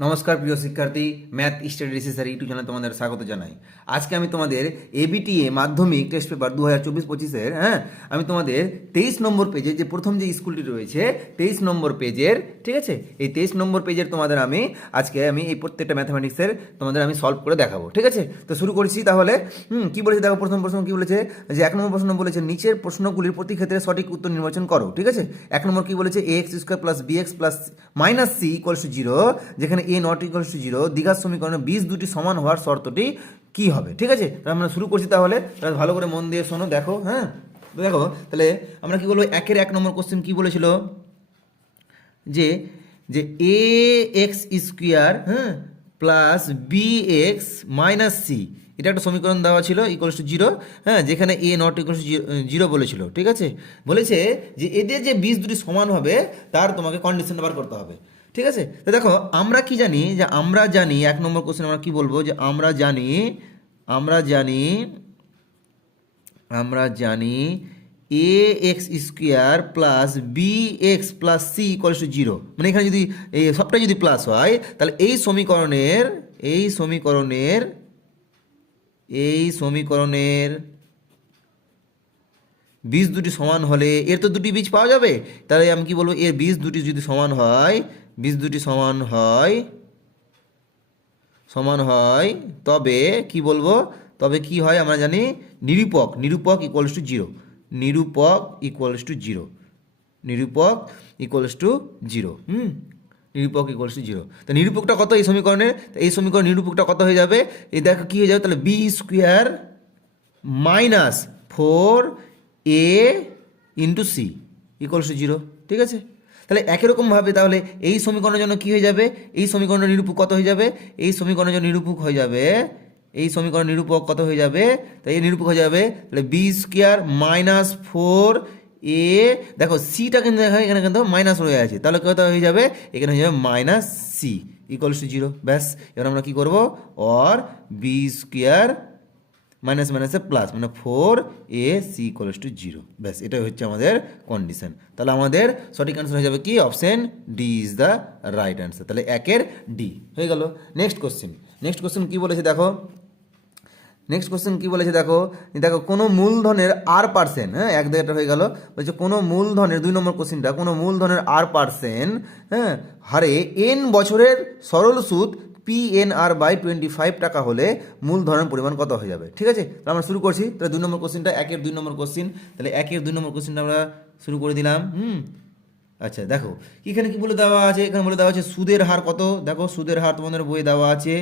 নমস্কার প্রিয় শিক্ষার্থী, ম্যাথ স্টাডি রিসার্চ ইউটিউব চ্যানেলে তোমাদের স্বাগত জানাই। আজকে আমি তোমাদের এবিটিএ মাধ্যমিক টেস্ট পেপার 2024-25-এর আমি তোমাদের 23 নম্বর পেজে যে প্রথম যে স্কুলটি রয়েছে 23 নম্বর পেজের, ঠিক আছে, এই 23 নম্বর পেজের তোমাদের আমি আজকে এই প্রত্যেকটা ম্যাথামেটিক্সের তোমাদের আমি সলভ করে দেখাবো, ঠিক আছে। তো শুরু করছি তাহলে। কি বলেছে দেখো, প্রথম প্রশ্ন কি বলেছে, যে 1 নম্বর প্রশ্ন বলেছে নিচের প্রশ্নগুলির প্রতি ক্ষেত্রে সঠিক উত্তর নির্বাচন করো, ঠিক আছে। 1 নম্বর কি বলেছে, ax² + bx + - c = 0, যেখানে a ≠ 0 দ্বিঘাত সমীকরণে বীজ দুটি সমান হওয়ার শর্তটি কি হবে, ঠিক আছে। আমরা শুরু করছি তাহলে ভালো করে মন দিয়ে শোনো, দেখো। তো দেখো তাহলে আমরা কি বলবো, 1 নম্বর কোশ্চেন কি বলেছিল, যে যে ax² প্লাস bx - c, এটা একটা সমীকরণ দেওয়া ছিল = 0, যেখানে a ≠ 0 বলেছিল, ঠিক আছে। বলেছে যে এদের যে বীজ দুটি সমান হবে তার তোমাকে কন্ডিশন বার করতে হবে, ঠিক আছে। তো দেখো আমরা কি জানি, যে আমরা জানি 1 নম্বর কোশ্চেন আমরা কি বলবো, যে আমরা জানি ax² plus bx plus c = 0, মানে এখানে যদি এই সবটাই যদি প্লাস হয় তাহলে এই সমীকরণের বীজ দুটি সমান হলে এর তো দুটি বীজ পাওয়া যাবে, তাহলে আমি কি বলবো, এর বীজ দুটি যদি সমান হয় তবে কি বলবো, তবে কি হয় আমরা জানি, নিরূপক = 0, নিরূপক = 0, নিরূপক = 0। তো নিরূপকটা কত এই সমীকরণের, এই সমীকরণ নিরূপকটা কত হয়ে যাবে, এই দেখো কি হয়ে যাবে, তাহলে b² - 4a × c = 0, ঠিক আছে। তাহলে একই রকমভাবে তাহলে এই সমীকরণের জন্য কি হয়ে যাবে, এই সমীকরণের নিরূপক কত হয়ে যাবে, এই সমীকরণের জন্য নিরূপক হয়ে যাবে, এই সমীকরণ নিরূপক কত হয়ে যাবে, তাই এই নিরূপক হয়ে যাবে তাহলে b² - 4a, দেখো সিটা কিন্তু এখানে কিন্তু মাইনাস রয়ে আছে, তাহলে কত হয়ে যাবে, এখানে হয়ে যাবে -c = 0। ব্যাস, এবার আমরা কি করব, অর b² মাইনাস মাইনাসে প্লাস, মানে 4ac = 0। ব্যাস, এটাই হচ্ছে আমাদের কন্ডিশন। তাহলে আমাদের সঠিক অ্যান্সার হয়ে যাবে কি, option D is the right answer. তাহলে 1-এর ডি হয়ে গেল। নেক্সট কোশ্চেন কি বলেছে দেখো, দেখো কোনো মূলধনের r%, এক জায়গাটা হয়ে গেল, বলছে কোনো মূলধনের 2 নম্বর কোশ্চেনটা, কোনো মূলধনের r%, হারে n বছরের সরল সুদ PNR/25 টাকা হলে মূলধনের পরিমাণ কত হয়ে যাবে, ঠিক আছে। তাহলে আমরা শুরু করছি। তাহলে 2 নম্বর কোশ্চেনটা, 1-এর 2 নম্বর কোশ্চেন, তাহলে 1-এর 2 নম্বর কোশ্চেনটা আমরা শুরু করে দিলাম। আচ্ছা দেখো এখানে কি বলে দেওয়া আছে, এখানে বলে দেওয়া আছে সুদের হার কত, দেখো সুদের হার তোমাদের বইয়ে দেওয়া আছে,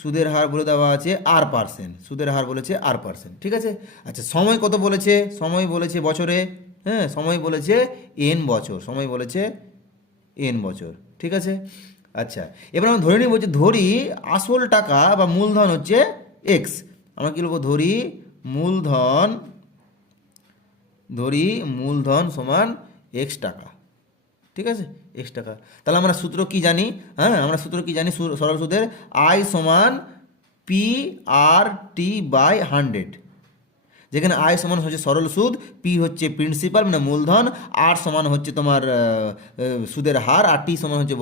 সুদের হার বলে দেওয়া আছে r%, সুদের হার বলেছে r%, ঠিক আছে। আচ্ছা সময় কত বলেছে, সময় বলেছে বছরে, সময় বলেছে n বছর, ঠিক আছে। আচ্ছা এবার আমরা ধরে নিই, বলছে ধরি আসল টাকা বা মূলধন হচ্ছে x, আমরা কি বলবো, ধরি মূলধন সমান x টাকা, ঠিক আছে, x টাকা। তাহলে আমরা সূত্র কি জানি, সরল সুদের I = PRT/100, যেখানে I সমান হচ্ছে সরল সুদ, P হচ্ছে প্রিন্সিপাল মানে মূলধন, R সমান হচ্ছে তোমার সুদের হার, আর T সমান হচ্ছে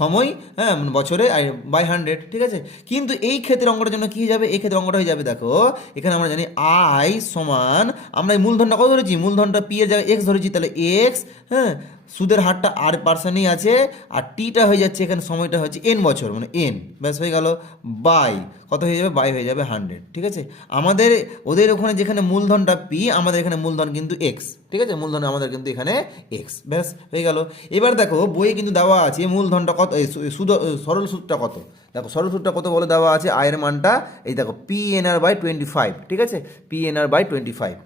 সময়, মানে বছরে /100, ঠিক আছে। কিন্তু এই ক্ষেত্রে অঙ্কটার জন্য কী হয়ে যাবে, এই ক্ষেত্রে অঙ্কটা হয়ে যাবে, দেখো এখানে আমরা জানি I সমান, আমরা এই মূলধনটা কত ধরেছি, মূলধনটা P এর জায়গায় x ধরেছি, তাহলে x, সুদের হারটা r%ই আছে, আর টিটা হয়ে যাচ্ছে এখানে সময়টা হচ্ছে n বছর, মানে n, ব্যাস হয়ে গেল, বাই কত হয়ে যাবে, বাই হয়ে যাবে 100, ঠিক আছে। আমাদের ওদের ওখানে যেখানে মূলধনটা p, আমাদের এখানে মূলধন কিন্তু x, ঠিক আছে, মূলধন আমাদের কিন্তু এখানে x, ব্যাস হয়ে গেল। এবার দেখো বইয়ে কিন্তু দেওয়া আছে মূলধনটা কত, সরল সুদটা কত, দেখো সরল সুদটা কত বলে দেওয়া আছে, আয়ের মানটা এই দেখো PNR/25, ঠিক আছে, PNR/25।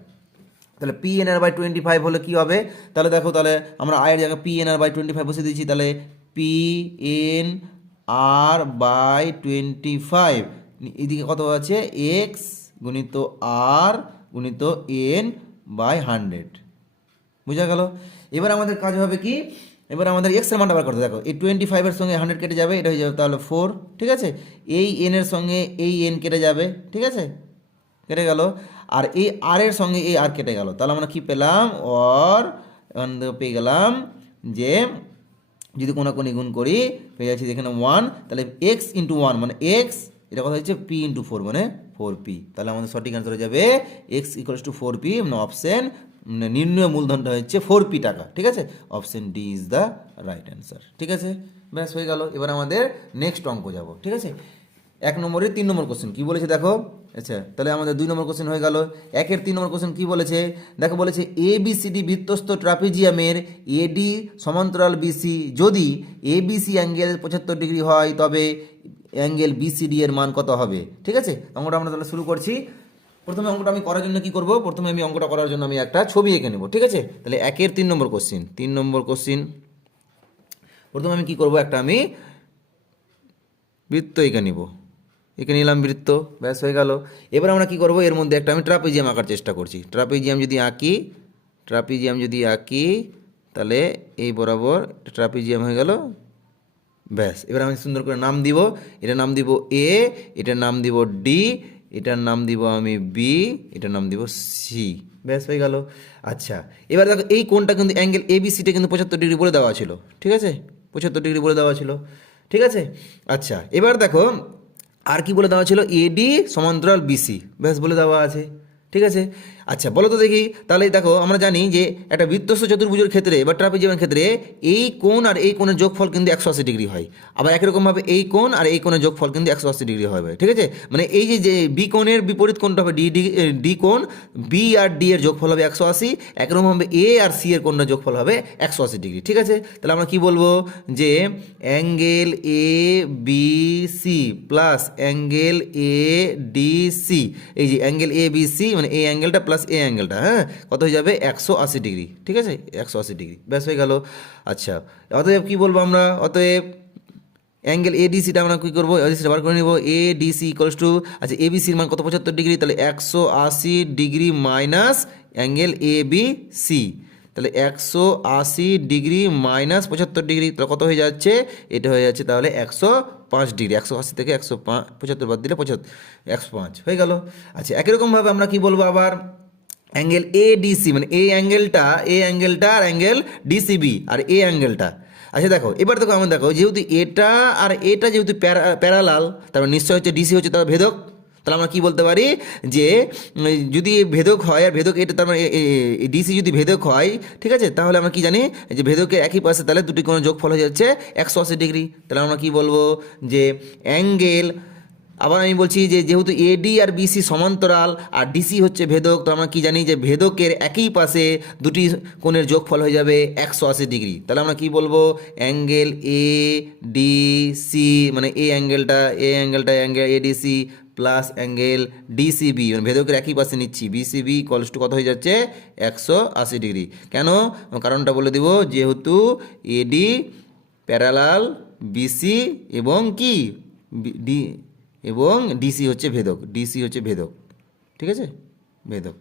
তাহলে PNR/25 হলে কি হবে, তাহলে দেখো তাহলে আমরা আয়ের জায়গায় PNR/25 বসে দিয়েছি, তাহলে PNR/25 এদিকে কত আছে, x গুণিত r গুণিত n/100, বুঝা গেল। এবার আমাদের কাজ হবে কি, এবার আমাদের x এর মানটা বার করতে, দেখো এই 25 এর সঙ্গে 100 কেটে যাবে, এটা হয়ে যাবে তাহলে 4, ঠিক আছে। এই n এর সঙ্গে এই n কেটে যাবে, ঠিক আছে, কেটে গেল, আর এই আর এর সঙ্গে এই আর কেটে গেল, তাহলে আমরা কি পেলাম, পেয়ে গেলাম যে যদি কোনাকুনি গুণ করি পেয়ে যাচ্ছি এখানে 1, তাহলে এক্স ইন্টু 1 মানে এক্স, এটা কথা হচ্ছে পি ইন্টু 4 মানে 4p। তাহলে আমাদের সঠিক অ্যান্সার হয়ে যাবে এক্স ইকুয়ালস টু 4p, মানে অপশন নির্ণয় মূলধনটা হচ্ছে 4p টাকা। ঠিক আছে, option D is the right answer. ঠিক আছে, ব্যাস হয়ে গেল। এবার আমাদের নেক্সট অঙ্ক যাব। ঠিক আছে, 1 নম্বরের 3 নম্বর কোশ্চেন কী বলেছে দেখো। আচ্ছা, তাহলে আমাদের 2 নম্বর কোশ্চেন হয়ে গেল। 1-এর 3 নম্বর কোশ্চেন কী বলেছে দেখো, বলেছে এ বি সি ডি বৃত্তস্থ ট্রাপিজিয়ামের এডি সমান্তরাল বিসি যদি এ বিসি অ্যাঙ্গেল 75 ডিগ্রি হয় তবে অ্যাঙ্গেল বিসিডি এর মান কত হবে। ঠিক আছে, অঙ্কটা আমরা তাহলে শুরু করছি। প্রথমে অঙ্কটা আমি করার জন্য কি করব, প্রথমে আমি অঙ্কটা করার জন্য আমি একটা ছবি এঁকে নেব। ঠিক আছে, তাহলে 1-এর 3 নম্বর কোশ্চেন, 3 নম্বর কোশ্চেন প্রথমে আমি কি করব, একটা আমি বৃত্ত এঁকে নিব। এঁকে নিলাম বৃত্ত, ব্যাস হয়ে গেল। এবার আমরা কি করব, এর মধ্যে একটা আমি ট্রাপিজিয়াম আঁকার চেষ্টা করছি। ট্রাপিজিয়াম যদি আঁকি তাহলে এই বরাবর ট্রাপিজিয়াম হয়ে গেল। ব্যাস, এবার আমি সুন্দর করে নাম দিব। এটার নাম দিব এ, এটার নাম দিব ডি, এটার নাম দিব আমি বি, এটার নাম দিব সি। ব্যাস হয়ে গেল। আচ্ছা, এবার দেখো এই কোণটা কিন্তু অ্যাঙ্গেল এ বি সিটা কিন্তু 75 ডিগ্রি বলে দেওয়া ছিল। ঠিক আছে, 75 ডিগ্রি বলে দেওয়া ছিল। ঠিক আছে, আচ্ছা এবার দেখো আর কি বলে দেওয়া ছিল, এডি সমান্তরাল বিসি, ব্যাস বলে দেওয়া আছে। ঠিক আছে, আচ্ছা বলো তো দেখি, তাহলে দেখো আমরা জানি যে একটা বৃত্তস্থ চতুর্ভুজের ক্ষেত্রে বা ট্রাপিজিয়ামের ক্ষেত্রে এই কোণ আর এই কোণের যোগফল কিন্তু 180 ডিগ্রি হয়। আবার একরকমভাবে এই কোণ আর এই কোণের যোগফল কিন্তু 180 ডিগ্রি হবে। ঠিক আছে, মানে এই যে বি কোণের বিপরীত কোণটা হবে ডি কোণ, বি আর ডি এর যোগফল হবে 180, একরকমভাবে এ আর সি এর কোণের যোগফল হবে 180 ডিগ্রি। ঠিক আছে, তাহলে আমরা কি বলবো যে angle A B C plus angle A D C, এই যে অ্যাঙ্গেল এ বি সি মানে এই অ্যাঙ্গেলটা প্লাস এই অ্যাঙ্গেলটা, হ্যাঁ কত হয়ে যাবে 180 ডিগ্রি। ঠিক আছে, 180 ডিগ্রি, ব্যাস হয়ে গেল। আচ্ছা, অতএব কী বলবো আমরা, অতএব অ্যাঙ্গেল এ ডিসিটা আমরা কী করবো, এডিসিটা বার করে নিব। এ ডিসি ইকুয়ালস টু, আচ্ছা এ বিসির মান কত 75 ডিগ্রি, তাহলে 180 degree minus angle A B C, তাহলে 180 ডিগ্রি মাইনাস 75 ডিগ্রি, তাহলে কত হয়ে যাচ্ছে, এটা হয়ে যাচ্ছে তাহলে 105 ডিগ্রি। 180 থেকে 175 বাদ দিলে 105 হয়ে গেল। আচ্ছা একই রকমভাবে আমরা কি বলবো আবার, অ্যাঙ্গেল এ ডিসি মানে এই অ্যাঙ্গেলটা আর অ্যাঙ্গেল ডিসিবি আর এই অ্যাঙ্গেলটা। আচ্ছা দেখো, এবার দেখো আমরা দেখো যেহেতু এটা আর এটা যেহেতু প্যারালাল, তারপর নিশ্চয় হচ্ছে ডিসি হচ্ছে তার ভেদক। তাহলে আমরা কি বলতে পারি যে যদি ভেদক হয় আর ভেদক এটা, তার মানে ডিসি যদি ভেদক হয়, ঠিক আছে, তাহলে আমরা কি জানি যে ভেদকের একই পাশে তাহলে দুটি কোনো যোগফল হয়ে যাচ্ছে 180 ডিগ্রি। তাহলে আমরা কি বলবো যে অ্যাঙ্গেল, আবার আমি বলছি যে যেহেতু এডি আর বিসি সমান্তরাল আর ডিসি হচ্ছে ভেদক, তো আমরা কি জানি যে ভেদকের একই পাশে দুটি কোণের যোগফল হয়ে যাবে 180 ডিগ্রি। তাহলে আমরা কি বলবো, অ্যাঙ্গেল এ ডি সি মানে এই অ্যাঙ্গেলটা angle ADC plus angle DCB মানে ভেদকের একই পাশে নিচ্ছি বিসিবি ইকুয়ালস টু কত হয়ে যাচ্ছে 180 ডিগ্রি। কেন, কারণটা বলে দিব, যেহেতু এডি প্যারালাল বিসি এবং কি ডি এবং ডিসি হচ্ছে ভেদক, ঠিক আছে, ভেদক।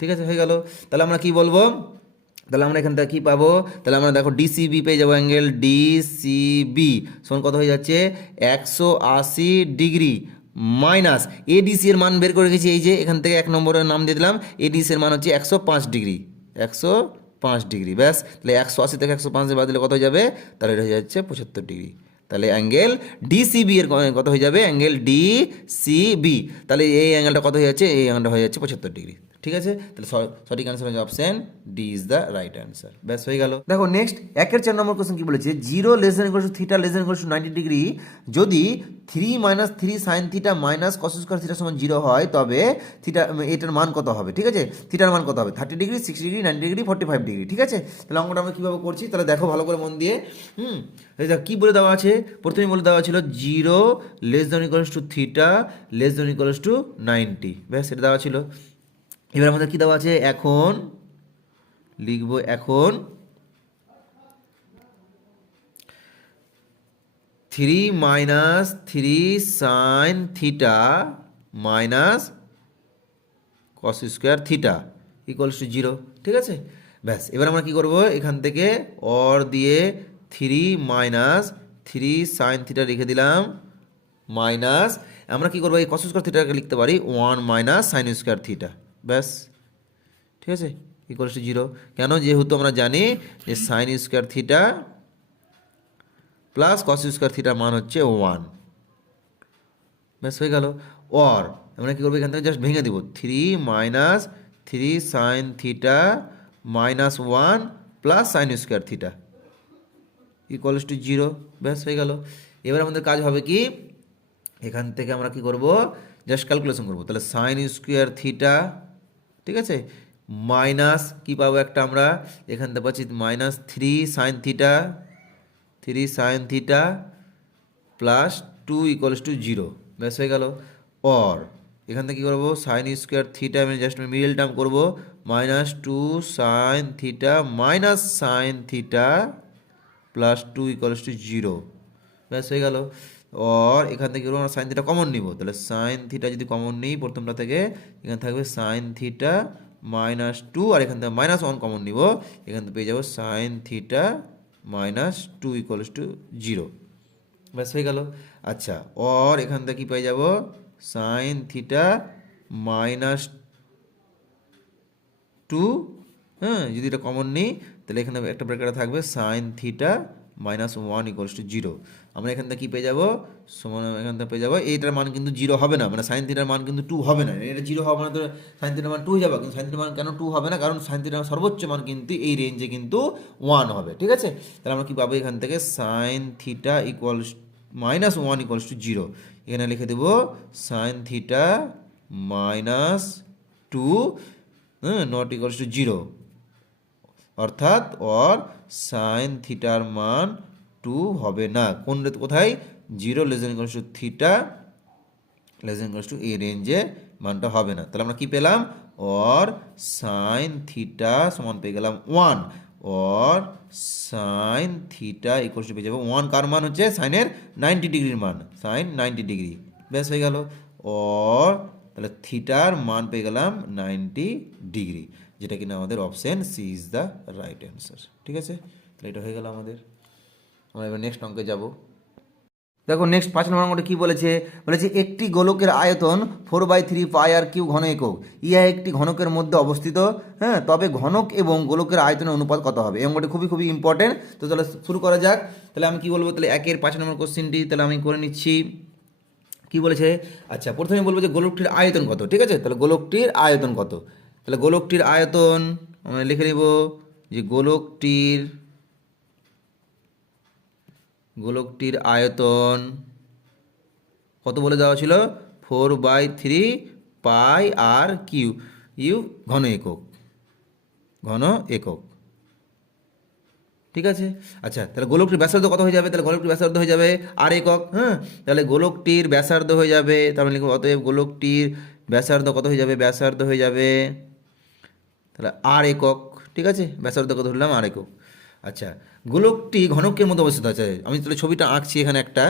ঠিক আছে, হয়ে গেল। তাহলে আমরা কি বলবো, তাহলে আমরা এখান থেকে কী পাবো, তাহলে আমরা দেখো ডিসিবি পেয়ে যাবো, অ্যাঙ্গেল ডিসিবি সমান কত হয়ে যাচ্ছে 180 ডিগ্রি মাইনাস এডিসি এর মান বের করে রেখেছি, এই যে এখান থেকে 1 নম্বরের নাম দিয়ে দিলাম, এডিসি এর মান হচ্ছে 105 ডিগ্রি, 105 ডিগ্রি। ব্যাস, তাহলে 180 থেকে 105 বাদ দিলে কত হয়ে যাবে, তাহলে এটা হয়ে যাচ্ছে 75 ডিগ্রি। তাহলে অ্যাঙ্গেল ডিসিবি এর কত হয়ে যাবে, অ্যাঙ্গেল ডিসিবি, তাহলে এই অ্যাঙ্গেলটা কত হয়ে যাচ্ছে, এই অ্যাঙ্গেলটা হয়ে যাচ্ছে 75 ডিগ্রি। ঠিক আছে, তাহলে সঠিক অ্যান্সার হচ্ছে option D is the right answer. ব্যাস হয়ে গেল। দেখো নেক্সট 1-এর 4 নম্বর কোশ্চেন কি বলেছে, 0 > থিটা <= 90 ডিগ্রি যদি 3 - 3 sin theta minus cos square theta সমান 0 হয় তবে থিটা এটার মান কত হবে। ঠিক আছে, থিটার মান কত হবে, 30 ডিগ্রি, 60 ডিগ্রি, 90 ডিগ্রি, 45 ডিগ্রি। ঠিক আছে, তাহলে অঙ্কটা আমরা কীভাবে করছি, তাহলে দেখো ভালো করে মন দিয়ে। দেখো কী বলে দেওয়া আছে, প্রথমেই বলে দেওয়া ছিল 0 <= থিটা <= 90, ব্যাস এটা দেওয়া ছিল। এবার আমাদের কী দেওয়া আছে, এখন লিখব, এখন 3 - 3 sin theta minus cos square theta = 0। ঠিক আছে, ব্যাস এবার আমরা কি করব, এখান থেকে অর দিয়ে 3 - 3 sin থিটা লিখে দিলাম, মাইনাস আমরা কি করবো, এই cos স্কোয়ার থিটাকে লিখতে পারি 1 - sin স্কোয়ার থিটা। ব্যাস ঠিক আছে, ইকুয়ালস টু 0। কেন? যেহেতু আমরা জানি যে sine square theta plus cos square থিটার মান হচ্ছে 1। ব্যাস হয়ে গেল। অর আমরা কী করবো, এখান থেকে জাস্ট ভেঙে দিব, 3 minus 3 sine theta minus 1 plus sine square theta equals to 0। ব্যাস হয়ে গেল। এবার আমাদের কাজ হবে কি, এখান থেকে আমরা কি করব, জাস্ট ক্যালকুলেশন করব। তাহলে সাইন স্কোয়ার থিটা, ঠিক আছে, মাইনাস কি পাবো একটা আমরা এখান থেকে পাচ্ছি minus 3 sign theta plus 2 equals to 0। ব্যাস হয়ে গেল। অর এখান থেকে কী করবো, সাইন স্কোয়ার থিটা আমি জাস্ট মিডল টার্ম করবো, minus 2 sine theta minus sine theta plus 2 equals to 0। ব্যাস হয়ে গেল। অর এখান থেকে আমরা সাইন থিটা কমন নিব, তাহলে সাইন থিটা যদি কমন নিই প্রথমটা থেকে, এখানে থাকবে সাইন থিটা মাইনাস 2, আর এখান থেকে মাইনাস 1 কমন নিব, এখান থেকে পেয়ে যাবো sine theta minus 2 equals to 0। ব্যাস হয়ে গেল। আচ্ছা, অর এখান থেকে কী পেয়ে যাব, সাইন থিটা মাইনাস 2, হ্যাঁ, যদি এটা কমন নিই তাহলে এখানে একটা ব্র্যাকেটে থাকবে sine theta minus 1 equals to 0। আমরা এখান থেকে কী পেয়ে যাবো, সমান এখান থেকে পেয়ে যাবো এইটার মান কিন্তু 0 হবে না, মানে সাইন থিটার মান কিন্তু 2 হবে না। এটা 0 হবে না, তো সাইন থিটার মান 2 হয়ে যাবে। কিন্তু সাইন থিটার মান কেন 2 হবে না, কারণ সাইন থিটার সর্বোচ্চ মান কিন্তু এই রেঞ্জে কিন্তু 1 হবে। ঠিক আছে, তাহলে আমরা কী পাবো, এখান থেকে sine theta equals minus 1 equals to 0। এখানে লিখে দেবো sine theta minus 2 not equals to 0, অর্থাৎ অর সাইন থিটার মান 2 হবে না। কোথায়, 0 less then equals to theta less then equals to এই রেঞ্জে মানটা হবে না। তাহলে আমরা কি পেলাম, অর সাইন থিটা সমান পেয়ে গেলাম 1, or sine theta equals to পেয়ে যাবো 1, কার মান হচ্ছে সাইনের 90 ডিগ্রির মান, সাইন 90 ডিগ্রি। ব্যাস হয়ে গেল। অর তাহলে থিটার মান পেয়ে গেলাম 90 ডিগ্রি, যেটা কিনা আমাদের option C is the right answer. ঠিক আছে, তাহলে এটা হয়ে গেল আমাদের। আমরা এবার নেক্সট অঙ্কে যাব। দেখো নেক্সট 5 নম্বর অঙ্কটা কী বলেছে, বলেছে একটি গোলকের আয়তন 4/3 পাই আর কিউ ঘন একক, ইহা একটি ঘনকের মধ্যে অবস্থিত, হ্যাঁ, তবে ঘনক এবং গোলকের আয়তনের অনুপাত কত হবে? এই অঙ্কটা খুবই খুবই ইম্পর্টেন্ট। তো তাহলে শুরু করা যাক। তাহলে আমি কি বলবো, তাহলে 1-এর 5 নম্বর কোশ্চেনটি তাহলে আমি করে নিচ্ছি। কি বলেছে, আচ্ছা প্রথমে বলবো যে গোলকটির আয়তন কত। ঠিক আছে, তাহলে গোলকটির আয়তন কত, তাহলে গোলকটির আয়তন আমরা লিখে নিব যে গোলকটির আয়তন কত বলে দেওয়া ছিল, 4/3 পাই আর কিউ, ইউ ঘন একক, ঘন একক। ঠিক আছে, আচ্ছা তাহলে গোলকটির ব্যাসার্ধ কত হয়ে যাবে, তাহলে গোলকটির ব্যাসার্ধ হয়ে যাবে আর একক, হ্যাঁ, তাহলে গোলকটির ব্যাসার্ধ হয়ে যাবে, তাহলে লিখব অতএব গোলকটির ব্যাসার্ধ কত হয়ে যাবে, ব্যাসার্ধ হয়ে যাবে তাহলে আর একক। ঠিক আছে, ব্যাসার্ধ কত ধরলাম, আর একক। আচ্ছা, গোলকটি ঘনকের মধ্যে অবস্থিত আছে। আমি তাহলে ছবিটা আঁকছি, এখানে একটা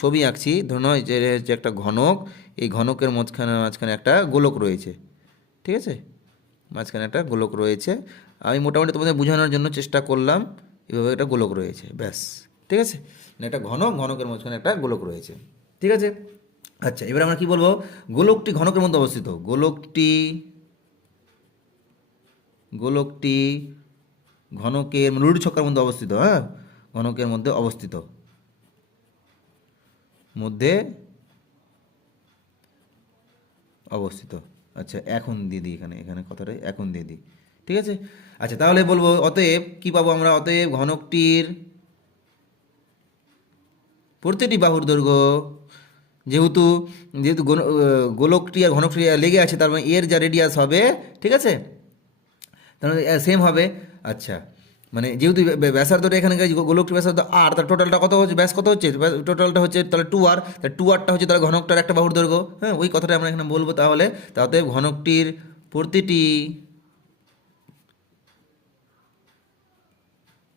ছবি আঁকছি, ধরুন যে হচ্ছে একটা ঘনক, এই ঘনকের মাঝখানে একটা গোলক রয়েছে। ঠিক আছে, মাঝখানে একটা গোলক রয়েছে, আমি মোটামুটি তোমাদের বোঝানোর জন্য চেষ্টা করলাম, এভাবে একটা গোলক রয়েছে, ব্যাস। ঠিক আছে, একটা ঘনকের মাঝখানে একটা গোলক রয়েছে। ঠিক আছে, আচ্ছা এবার আমরা কি বলবো, গোলকটি ঘনকের মধ্যে অবস্থিত, গোলকটি ঘনকের রুটি ছক্কার মধ্যে অবস্থিত, হ্যাঁ, ঘনকের মধ্যে অবস্থিত। আচ্ছা এখন দিয়ে দিই, এখানে কথাটা এখন দিয়ে দিই। ঠিক আছে, আচ্ছা তাহলে বলবো অতএব কি পাবো আমরা, অতএব ঘনকটির প্রতিটি বাহুর দৈর্ঘ্য, যেহেতু গোলকটি আর ঘনকটি লেগে আছে, তার মানে এর যা রেডিয়াস হবে, ঠিক আছে, তাহলে সেম হবে। আচ্ছা মানে যেহেতু ব্যাসার্ধটা এখানে গোলকটির ব্যাসার্ধ আর, তার টোটালটা কত হচ্ছে, ব্যাস কত হচ্ছে, টোটালটা হচ্ছে তাহলে 2r, তাহলে 2rটা হচ্ছে তাহলে ঘনকটার একটা বাহুর দৈর্ঘ্য, হ্যাঁ, ওই কথাটা আমরা এখানে বলবো। তাহলে তাতে ঘনকটির প্রতিটি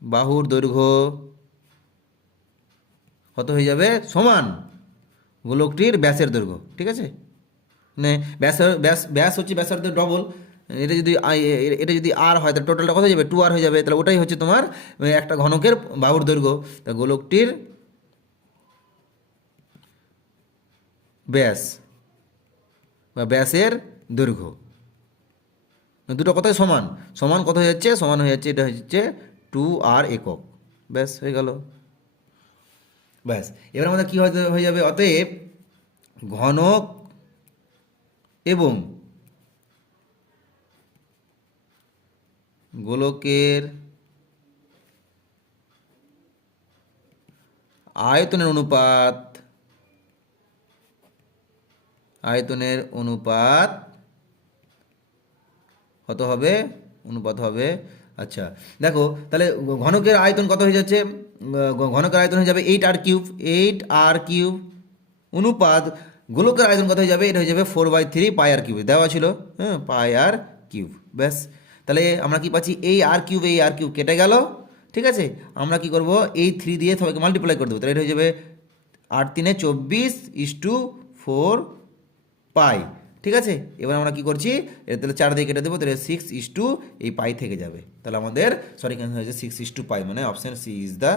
বাহুর দৈর্ঘ্য কত হয়ে যাবে, সমান গোলকটির ব্যাসের দৈর্ঘ্য। ঠিক আছে, মানে ব্যাস হচ্ছে ব্যাসার্ধের ডবল, এটা যদি আর হয় তাহলে টোটালটা কত হয়ে যাবে, 2r হয়ে যাবে, তাহলে ওটাই হচ্ছে তোমার একটা ঘনকের বাহুর দৈর্ঘ্য। তা গোলকটির ব্যাস বা ব্যাসের দৈর্ঘ্য, দুটো কথাই সমান, সমান কত হয়ে যাচ্ছে, সমান হয়ে যাচ্ছে, এটা হচ্ছে 2r একক। ব্যাস হয়ে গেল। ব্যাস এবার আমাদের কী হয়ে যাবে, অতএব ঘনক এবং গোলকের আয়তনের অনুপাত, কত হবে, অনুপাত হবে। আচ্ছা দেখো তাহলে ঘনকের আয়তন কত হয়ে যাচ্ছে, ঘনকের আয়তন হয়ে যাবে 8r কিউব অনুপাত গোলকের আয়তন কত হয়ে যাবে, এটা হয়ে যাবে 4/3 পাই আর কিউব দেওয়া ছিল, হ্যাঁ পাই আর কিউব। ব্যাস তাহলে আমরা কি পাচ্ছি, এই আর কিউব কেটে গেল, ঠিক আছে। আমরা কি করব, এই 3 দিয়ে সবাইকে মাল্টিপ্লাই করে দেবো, তাহলে এটা হয়ে যাবে 8×3 = 24 পাই, ঠিক আছে। এবার আমরা কি করছি, এটা তাহলে 4 দিয়ে কেটে দেবো, তাহলে 6 এই পাই থেকে যাবে, তাহলে আমাদের সঠিক অ্যান্সার হয়েছে 6:পাই, মানে option C is the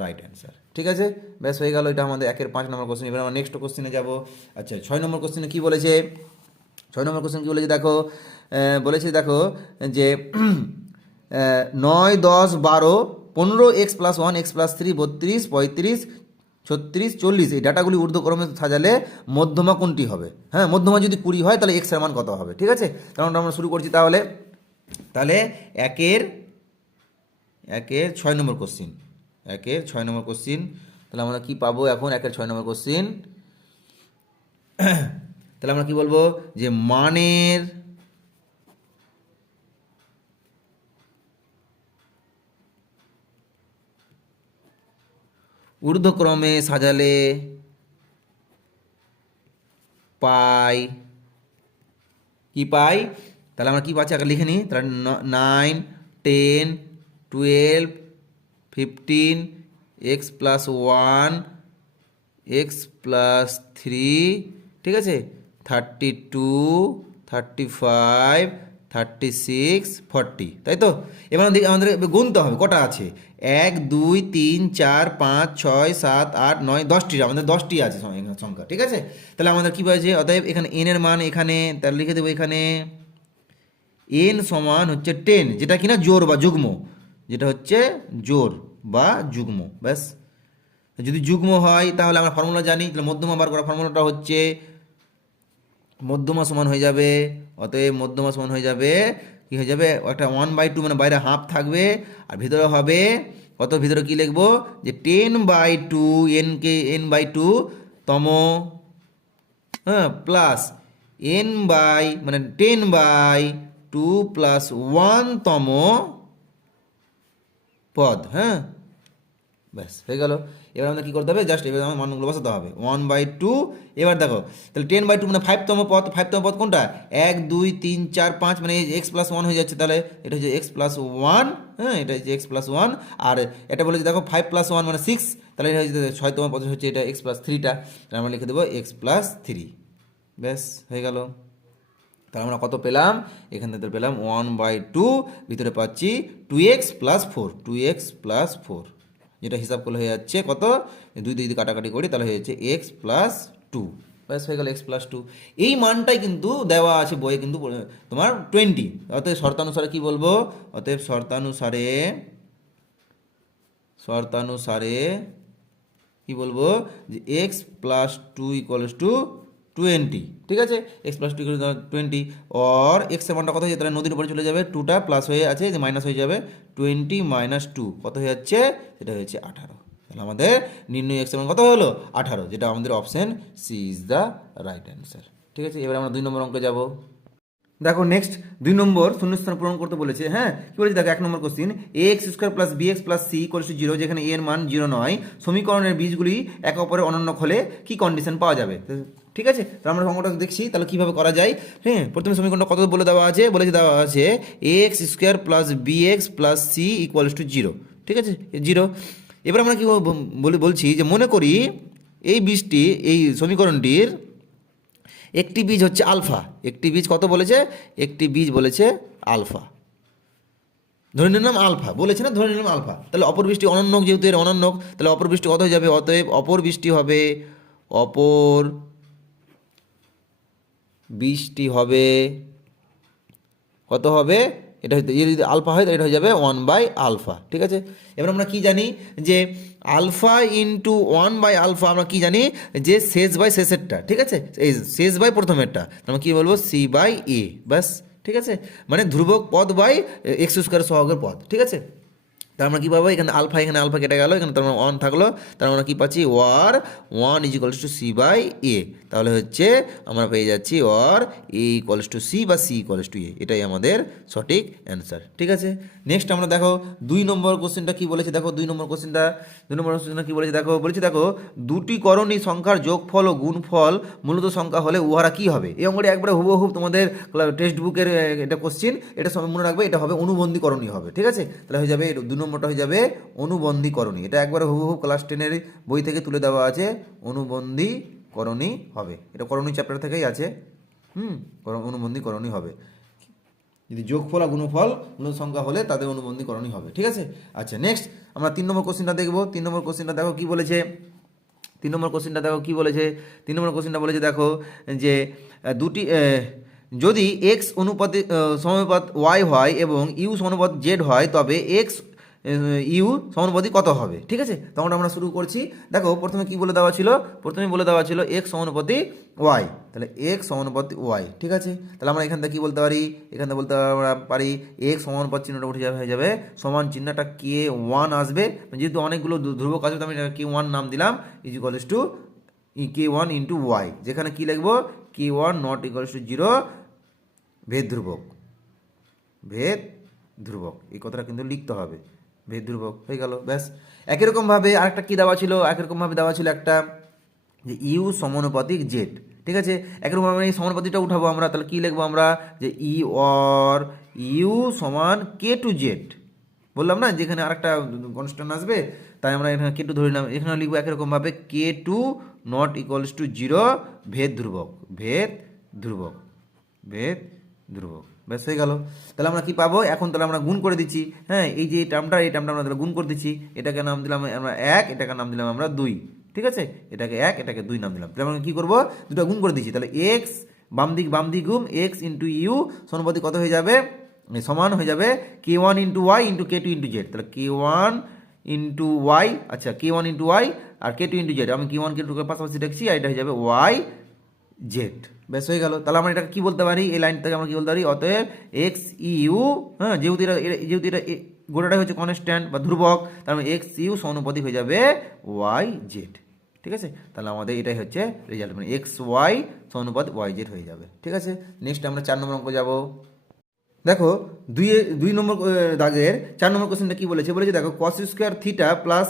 right answer, ঠিক আছে। ব্যাস হয়ে গেল, এটা আমাদের 5 নম্বর কোশ্চেন। এবার আমরা নেক্সট কোশ্চেনে যাব। আচ্ছা 6 নম্বর কোশ্চেনে কী বলেছে, 6 নম্বর কোশ্চেন কী বলেছে দেখো, দেখো যে 9, 10, 12, 15x + 1x + 3, 32, 35, 36, 40 এই ডাটাগুলি ঊর্ধ্বক্রমে সাজালে মধ্যমা কোনটি হবে। হ্যাঁ মধ্যমা যদি 20 হয় তাহলে এক্স এর মান কত হবে, ঠিক আছে। তাহলে আমরা শুরু করছি, তাহলে একের 6 নম্বর কোশ্চিন, তাহলে আমরা কি পাবো এখন, 6 নম্বর কোশ্চিন। তাহলে আমরা কি বলবো, যে মানের ঊর্ধ্বক্রমে সাজালে পাই, কি পাই, তাহলে আমরা কি পাচ্ছি আগে লিখে নিই, তাহলে 9, 10, 12, 15, x + 1, x + 3, ঠিক আছে, 32, 35, 36, 40, তাই তো। এবার আমাদের গুনতে হবে কটা আছে, 1, 2, 3, 4, 5, 6, 7, 8, 9, 10টি, আমাদের 10টি আছে সংখ্যা, ঠিক আছে। তাহলে আমাদের কী বলেছে, অতএব এখানে n এর মান এখানে, তাহলে লিখে দেবো এখানে n সমান হচ্ছে 10, যেটা কিনা জোড় বা যুগ্ম, ব্যাস। যদি যুগ্ম হয় তাহলে আমরা ফর্মুলা জানি, তাহলে মধ্যমা বার করার ফর্মুলাটা হচ্ছে মধ্যমা সমান হয়ে যাবে, অতএব মধ্যমা সমান হয়ে যাবে, কী হয়ে যাবে, একটা 1/2 মানে বাইরে হাফ থাকবে, আর ভিতরে হবে কত, ভিতরে কি লিখবো, যে 10/2 n/2 তম, হ্যাঁ প্লাস মানে 10/2 + 1 তম পদ, হ্যাঁ ব্যাস হয়ে গেল। এবার আমাদের কী করতে হবে, জাস্ট এবার আমার মানগুলো বসাতে হবে, 1/2, এবার দেখো তাহলে 10/2 মানে 5তম পদ, কোনটা, 1, 2, 3, 4, 5 মানে x + 1 হয়ে যাচ্ছে, তাহলে এটা হচ্ছে x + 1, হ্যাঁ এটা হচ্ছে x + 1, আর এটা বলেছে দেখো 5 + 1 মানে 6, তাহলে এটা হচ্ছে 6তম পদ হচ্ছে এটা x + 3টা, তাহলে আমরা লিখে দেবো x + 3, ব্যাস হয়ে গেল। তাহলে আমরা কত পেলাম, এখান থেকে পেলাম 1/2, ভিতরে পাচ্ছি 2x + 4, যেটা হিসাব করলে হয়ে যাচ্ছে কত, 2 দিয়ে যদি কাটাকাটি করি তাহলে হয়ে যাচ্ছে x + 2, ব্যাস হয়ে গেল x + 2। এই মানটাই কিন্তু দেওয়া আছে বইয়ে, কিন্তু তোমার 20, অতএব শর্তানুসারে কি বলবো, অতএব শর্তানুসারে কি বলবো, যে x + 2 = 20, ঠিক আছে, x + 2 = 20, और x এর মানটা কত হয়ে যাবে, তাহলে নদীর উপরে চলে যাবে, 2টা প্লাস হয়ে আছে, যে মাইনাস হয়ে যাবে, 20 - 2 কত হয়ে যাচ্ছে, সেটা হচ্ছে 18। তাহলে আমাদের নির্ণয় x এর মান কত হলো, 18, যেটা আমাদের option C is the right answer, ঠিক আছে। এবার আমরা 2 নম্বর অঙ্কে যাব। দেখো নেক্সট 2 নম্বর শূন্যস্থান পূরণ করতে বলেছে, হ্যাঁ কি বলেছে দেখো 1 নম্বর কোশ্চিন, ax² + bx + c = 0, যেখানে a এর মান 0 নয়, সমীকরণের বীজগুলি একে অপরের অনন্য হলে কি কন্ডিশন পাওয়া যাবে, ঠিক আছে। তো আমরা অঙ্কটা দেখছি তাহলে কীভাবে করা যায়। হ্যাঁ প্রথমে সমীকরণটা কত বলে দেওয়া আছে, দেওয়া আছে ax² + bx + c = 0, ঠিক আছে 0। এবার আমরা কি বলছি, যে মনে করি এই সমীকরণটির একটি বীজ হচ্ছে আলফা, একটি বীজ কত বলেছে, একটি বীজ বলেছে আলফা, ধরে নিলাম আলফা বলেছে না, ধরে নিলাম আলফা, তাহলে অপর বীজটি অনন্যক, যেহেতু এর অনন্যক, তাহলে অপর বীজটি কত হয়ে যাবে, অতএব অপর বীজটি হবে কত হবে, এটা হয়তো এর যদি আলফা হয় তাহলে এটা হয়ে যাবে 1/α, ঠিক আছে। এবার আমরা কি জানি যে আলফা ইন্টু 1/α, আমরা কি জানি যে শেষ বাই শেষেরটা, ঠিক আছে, এই শেষ বাই প্রথমেরটা, আমরা কি বলবো c/a, ব্যাস, ঠিক আছে, মানে ধ্রুবক পদ বাই এক্স স্কোয়ার সহগের পদ, ঠিক আছে। তার আমরা কী পাবো, এখানে আলফা কেটে গেল, এখানে তার মানে 1 থাকলো, তার আমরা কী পাচ্ছি ওয়ার 1 = c/a, তাহলে হচ্ছে আমরা পেয়ে যাচ্ছি ওয়ার a = c বা c = a, এটাই আমাদের সঠিক অ্যান্সার, ঠিক আছে। নেক্সট আমরা দেখো 2 নম্বর কোশ্চেনটা কী বলেছে, দেখো 2 নম্বর কোশ্চেনটা কী বলেছে, দেখো দুটি করণী সংখ্যার যোগফল ও গুণফল মূলত সংখ্যা হলে উহারা কী হবে। এই অঙ্কটি একবারে হুবহু তোমাদের টেক্সট বুকের এটা কোশ্চেন, এটা সবাই মনে রাখবে, এটা হবে অনুবন্ধীকরণী হবে, ঠিক আছে। তাহলে হয়ে যাবে 2 নম্বরটা হয়ে যাবে অনুবন্ধীকরণী, এটা একবারে হুবহু ক্লাস 10-এর বই থেকে তুলে দেওয়া আছে, অনুবন্ধীকরণী হবে, এটা করণী চ্যাপ্টার থেকেই আছে, অনুবন্ধীকরণী হবে। যদি যোগফল আর গুণফল মূলত সংখ্যা হলে তাদের অনুবন্ধীকরণী হবে, ঠিক আছে। আচ্ছা, নেক্সট আমরা 3 নম্বর কোশ্চেনটা দেখবো। 3 নম্বর কোশ্চেনটা দেখো কি বলেছে, 3 নম্বর কোশ্চেনটা বলেছে দেখো যে দুটি যদি এক্স সমানুপাত ওয়াই হয় এবং ইউ সমানুপাত জেড হয় তবে এক্স ইউ সমানুপাতি কত হবে, ঠিক আছে। তখন আমরা শুরু করছি, দেখো প্রথমে কি বলে দেওয়া ছিল, এক্স সমানুপাতি ওয়াই, তাহলে এক্স সমানুপাতি ওয়াই, ঠিক আছে। তাহলে আমরা এখান থেকে কী বলতে পারি, আমরা পারি এক্স সমানুপাত চিহ্নটা উঠে যাবে, হয়ে যাবে সমান চিহ্নটা k1 আসবে, যেহেতু অনেকগুলো ধ্রুবক আছে তো আমি k1 নাম দিলাম, = k1 × y, যেখানে কি লিখবো k1 ≠ 0 ভেদ ধ্রুবক, এই কথাটা কিন্তু লিখতে হবে, ভেদ ধ্রুবক হয়ে গেল, ব্যাস। একই রকমভাবে আরেকটা কি দেওয়া ছিল, একটা যে ইউ সমানুপাতিক জেড, ঠিক আছে। একইরকমভাবে এই সমানুপাতিকটা উঠাবো আমরা, তাহলে কি লিখবো আমরা যে ই অর ইউ সমান k2z, বললাম না যেখানে আরেকটা কনস্ট্যান্ট আসবে, তাই আমরা এখানে k2 ধরে নিলাম, এখানে লিখবো একইরকমভাবে k2 ≠ 0 ভেদ ধ্রুবক, ব্যাস হয়ে গেল। তাহলে আমরা কি পাবো, এখন তাহলে আমরা গুণ করে দিচ্ছি, হ্যাঁ, এই যে এই টার্মটা আমরা তাহলে গুণ করে দিচ্ছি, এটাকে নাম দিলাম আমরা 1, এটাকে নাম দিলাম আমরা 2, ঠিক আছে, এটাকে 1, এটাকে 2 নাম দিলাম। তাহলে আমরা কী করবো, দুটো গুণ করে দিচ্ছি, তাহলে এক্স বাম দিক গুণ এক্স × ইউ সমানুপাতি কত হয়ে যাবে, সমান হয়ে যাবে k1 × y × k2 × z, তাহলে k1 × y, আচ্ছা k1 × y আর k2 × z, আমি k1 k2 কে পাশাপাশি দেখছি, আর এটা হয়ে যাবে y z, ব্যাস হয়ে গেল। তাহলে আমরা এটাকে কী বলতে পারি, এই লাইন থেকে আমরা কী বলতে পারি, অতএব এক্স ইউ, হ্যাঁ, যেহেতু এটা গোটাটাই হচ্ছে কনস্ট্যান্ট বা ধ্রুবক, তার মানে এক্স ইউ সমানুপাতি হয়ে যাবে ওয়াই জেড, ঠিক আছে। তাহলে আমাদের এটাই হচ্ছে রেজাল্ট, মানে এক্স ওয়াই সমানুপাত ওয়াই জেড হয়ে যাবে, ঠিক আছে। নেক্সট আমরা 4 নম্বর অঙ্ক যাব। দেখো 2 নম্বর দাগের 4 নম্বর কোশ্চেনটা কি বলেছে, দেখো cos square theta plus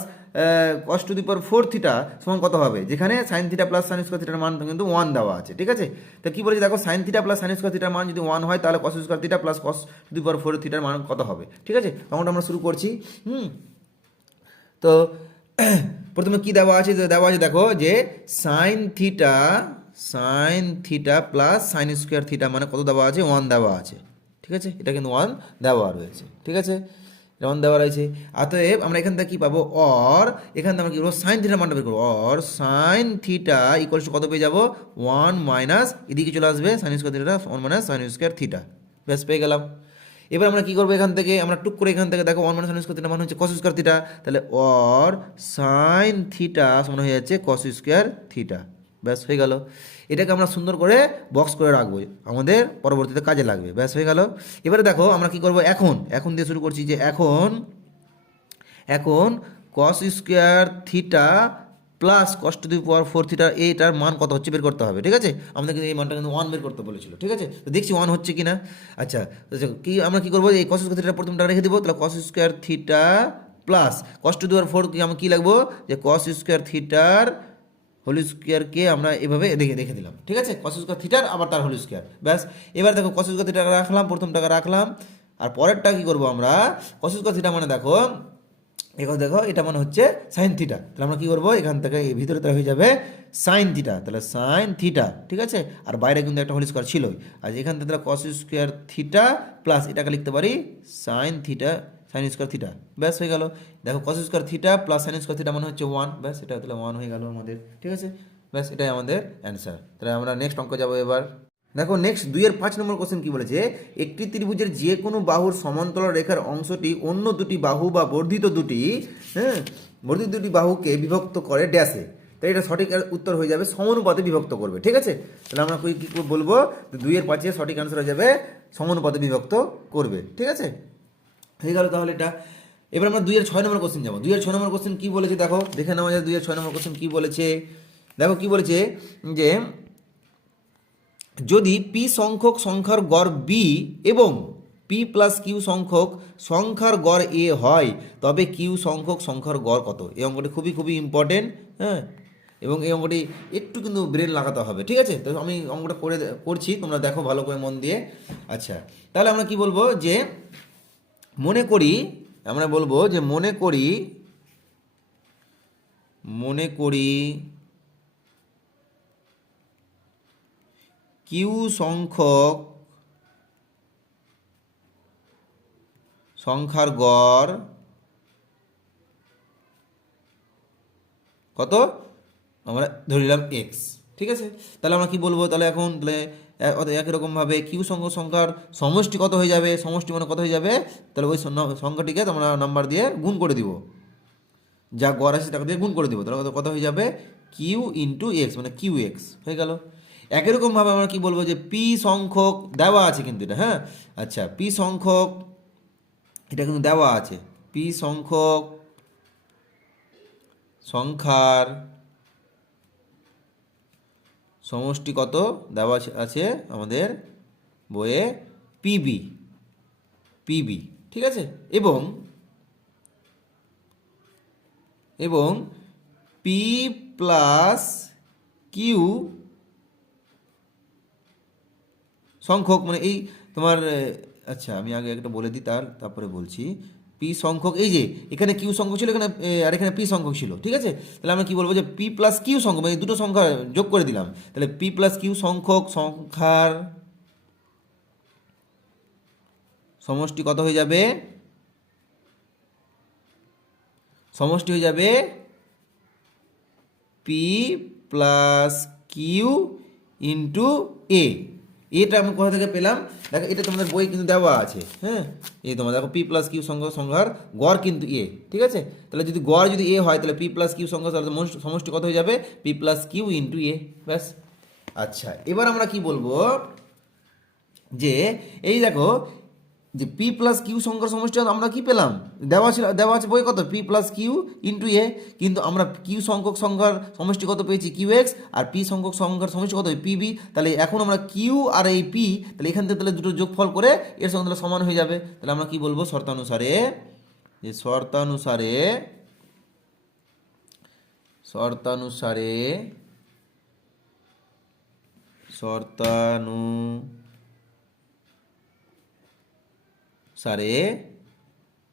cos to the power 4 theta সমান কত হবে, যেখানে sin theta plus sin square থিটার মান কিন্তু 1 দেওয়া আছে, ঠিক আছে। তো কি বলেছে, দেখো sin theta plus sin square থিটার মান যদি 1 হয় তাহলে cos square theta plus cos to the power 4 থিটার মান কত হবে, ঠিক আছে। তখন আমরা শুরু করছি, তো প্রথমে কি দেওয়া আছে, দেখো যে sin theta plus sin square theta মানে কত দেওয়া আছে, 1 দেওয়া আছে, ঠিক আছে, এটা কিন্তু 1 দেওয়া রয়েছে, ঠিক আছে, 1 দেওয়া রয়েছে। অতএব আমরা এখান থেকে কী পাবো, অর এখান থেকে আমরা কী করবো, সাইন থিটার মানটা বের করবো, or sine theta equals to কত পেয়ে যাবো, 1 মাইনাস এদিকে চলে আসবে sine square theta 1 minus sine square theta, ব্যাস পেয়ে গেলাম। এবার আমরা কী করবো, এখান থেকে আমরা টুক করে এখান থেকে দেখো 1 মাইনাস সাইন স্কোয়ার থিটা মানে হচ্ছে কস স্কোয়ার থিটা, তাহলে অর সাইন থিটা সমান হয়ে যাচ্ছে কস স্কোয়ার থিটা, ব্যাস হয়ে গেল। এটাকে আমরা সুন্দর করে বক্স করে রাখবো, আমাদের পরবর্তীতে কাজে লাগবে, ব্যাস হয়ে গেল। এবারে দেখো আমরা কি করব, এখন দিয়ে শুরু করছি যে এখন কস square theta plus cos to the power 4 theta এইটার মান কত হচ্ছে বের করতে হবে, ঠিক আছে। আমাদের কিন্তু এই মানটা কিন্তু 1 বের করতে বলেছিল, ঠিক আছে। তো দেখছি 1 হচ্ছে কি না। আচ্ছা, কি আমরা কি করবো, এই কস স্কোয়ার থিটা প্রথমটা রেখে দিব, তাহলে cos square theta plus cos to the power 4 কি আমরা কী লাগবো, যে কস স্কোয়ার থিটার হোল স্কোয়ারকে আমরা এভাবে দেখে দিলাম, ঠিক আছে, কস স্কোয়ার থিটার আবার তার হোল স্কোয়ার, ব্যাস। এবার দেখো কস স্কোয়ার থিটা রাখলাম, প্রথমটাকে রাখলাম, আর পরেরটা কী করবো আমরা, কস স্কোয়ার থিটা মানে দেখো এটা মানে হচ্ছে সাইন থিটা, তাহলে আমরা কী করবো, এখান থেকে এই ভিতরে তাহলে হয়ে যাবে সাইন থিটা, তাহলে সাইন থিটা, ঠিক আছে, আর বাইরে কিন্তু একটা হোল স্কোয়ার ছিলই, আর এখান থেকে তাহলে কস স্কোয়ার থিটা প্লাস এটাকে লিখতে পারি sine theta sine square theta, ব্যাস হয়ে গেল। দেখো কস square theta plus sine square theta মানে হচ্ছে 1, ব্যাস এটা তাহলে 1 হয়ে গেল আমাদের, ঠিক আছে, ব্যাস এটাই আমাদের অ্যান্সার। তাহলে আমরা নেক্সট অঙ্ক যাবো এবার। দেখো নেক্সট 2-5 নম্বর কোশ্চেন কি বলেছে, একটি ত্রিভুজের যে কোনো বাহুর সমান্তরাল রেখার অংশটি অন্য দুটি বাহু বা বর্ধিত দুটি, হ্যাঁ, বর্ধিত দুটি বাহুকে বিভক্ত করে ড্যাশে। তাই এটা সঠিক উত্তর হয়ে যাবে সমানুপাতে বিভক্ত করবে। ঠিক আছে, তাহলে আমরা কি বলবো, 2-5 সঠিক অ্যান্সার হয়ে যাবে সমানুপাতে বিভক্ত করবে। ঠিক আছে, হয়ে গেল তাহলে এটা। এবার আমরা 2-6 নম্বর কোশ্চেন যাবো। 2-6 নম্বর কোশ্চেন কি বলেছে দেখো, দেখে নেওয়া যায় 2-6 নম্বর কোশ্চেন কি বলেছে। দেখো কি বলেছে যে যদি পি সংখ্যক সংখ্যার গড় বি এবং পি প্লাস কিউ সংখ্যক সংখ্যার গড় এ হয়, তবে কিউ সংখ্যক সংখ্যার গড় কত। এই অঙ্কটি খুবই খুবই ইম্পর্টেন্ট, হ্যাঁ, এবং এই অঙ্কটি একটু কিন্তু ব্রেন লাগাতে হবে। ঠিক আছে, তো আমি অঙ্কটা করছি, তোমরা দেখো ভালো করে মন দিয়ে। আচ্ছা, তাহলে আমরা কি বলবো যে মনে করি, আমরা বলবো যে মনে করি কিউ সংখ্যক সংখ্যার গড় কত, আমরা ধরে নিলাম এক্স। ঠিক আছে, তাহলে আমরা কি বলবো, তাহলে এখন তাহলে একই রকমভাবে কিউ সংখ্যার সমষ্টি কত হয়ে যাবে, সমষ্টি মানে কত হয়ে যাবে, তাহলে ওই সংখ্যাটিকে আমরা নাম্বার দিয়ে গুণ করে দিব, যা গড় আছে তাকে দিয়ে গুণ করে দিব, তাহলে কত হয়ে যাবে, কিউ ইন্টু এক্স, মানে কিউ এক্স হয়ে গেল। একই রকমভাবে আমরা কি বলবো যে পি সংখ্যক দেওয়া আছে কিন্তু এটা, হ্যাঁ, আচ্ছা পি সংখ্যক, এটা কিন্তু দেওয়া আছে, পি সংখ্যক সংখ্যার সমষ্টি কত দেওয়া আছে আমাদের বইয়ে, পিবি। ঠিক আছে, এবং পি প্লাস কিউ সংখ্যক, মানে এই তোমার আচ্ছা আমি আগে একটা বলে দিই, তারপরে বলছি। পি সংখ্যক, এই যে এখানে কিউ সংখ্যক ছিল এখানে, আর এখানে পি সংখ্যক ছিল। ঠিক আছে, তাহলে আমরা কি বলবো যে পি প্লাস কিউ সংখ্যক, মানে দুটো সংখ্যা যোগ করে দিলাম, তাহলে পি প্লাস কিউ সংখ্যক সংখ্যার সমষ্টি কত হয়ে যাবে, সমষ্টি হয়ে যাবে পি প্লাস কিউ ইন্টু এ। এটা আমি কোথা থেকে পেলাম, দেখো এটা তোমাদের বই কিন্তু দেওয়া আছে, হ্যাঁ, এই তোমার দেখো পি প্লাস কিউ সংখ্যার গড় কিন্তু এ। ঠিক আছে, তাহলে যদি গড় যদি এ হয়, তাহলে পি প্লাস কিউ সংখ্যা সমষ্টি কত হয়ে যাবে, পি প্লাস কিউ ইন্টু এ, ব্যাস। আচ্ছা, এবার আমরা কি বলবো যে এই দেখো যে পি প্লাস কিউ সংখ্যার সমষ্টি আমরা কি পেলাম, দেওয়া আছে বই কত, পি প্লাস কিউ ইন্টু এ, কিন্তু আমরা কিউ সংখ্যক সংখ্যার সমষ্টি কত পেয়েছি, কিউ এক্স, আর পি সংখ্যক সংখ্যার সমষ্টি কত, পিবি। তাহলে এখন আমরা কিউ আর এই পি, তাহলে এখান থেকে তাহলে দুটো যোগফল করে এর সঙ্গে তাহলে সমান হয়ে যাবে। তাহলে আমরা কি বলবো, শর্তানুসারে যে শর্তানুসারে